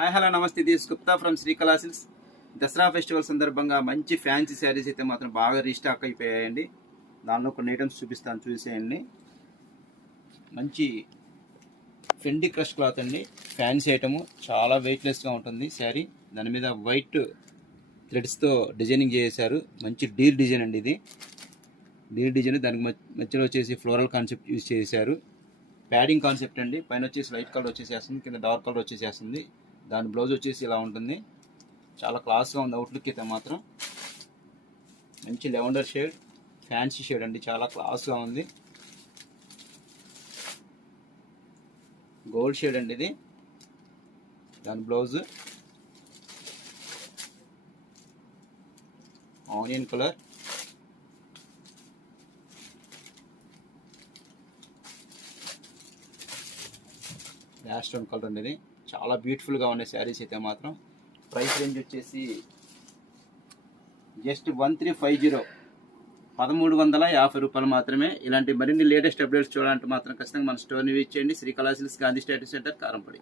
Hi hello నమస్తే, this Gupta from Srikala silks. Dasara festival సందర్భంగా మంచి ఫ్యాన్సీ శారీస్ అయితే మాత్రం బాగా రీస్టాక్ అయిపోయాయండి. దానిలో కొన్ని ఐటమ్స్ చూపిస్తాను, చూసేయండి. మంచి ఫెండి క్రష్ క్లాత్ అండి, ఫ్యాన్సీ ఐటము, చాలా వెయిట్లెస్గా ఉంటుంది శారీ. దాని మీద వైట్ థ్రెడ్స్తో డిజైనింగ్ చేశారు. మంచి డీల్ డిజైన్ అండి ఇది. డీల్ డిజైన్, దానికి మధ్యలో వచ్చేసి ఫ్లోరల్ కాన్సెప్ట్ యూజ్ చేశారు. ప్యాడింగ్ కాన్సెప్ట్ అండి. పైన వచ్చేసి లైట్ కలర్ వచ్చేసేస్తుంది, కింద డార్క్ కలర్ వచ్చేసేస్తుంది. దాని బ్లౌజ్ వచ్చేసి ఇలా ఉంటుంది. చాలా క్లాస్గా ఉంది అవుట్లుక్ అయితే మాత్రం. మంచి లెవెండర్ షేడ్, ఫ్యాన్సీ షేడ్ అండి, చాలా క్లాస్గా ఉంది. గోల్డ్ షేడ్ అండి ఇది. దాని blouse onion colour, ash stone colour అండి ఇది. చాలా బ్యూటిఫుల్గా ఉన్నాయి శారీస్ అయితే మాత్రం. ప్రైస్ రేంజ్ వచ్చేసి జస్ట్ 1350, 1350 రూపాయలు మాత్రమే. ఇలాంటి మరిన్ని లేటెస్ట్ అప్డేట్స్ చూడాలంటే మాత్రం ఖచ్చితంగా మన స్టోర్ని విజిట్ చేయండి. Srikala silks, Gandhi statue centre, కారంపొడి.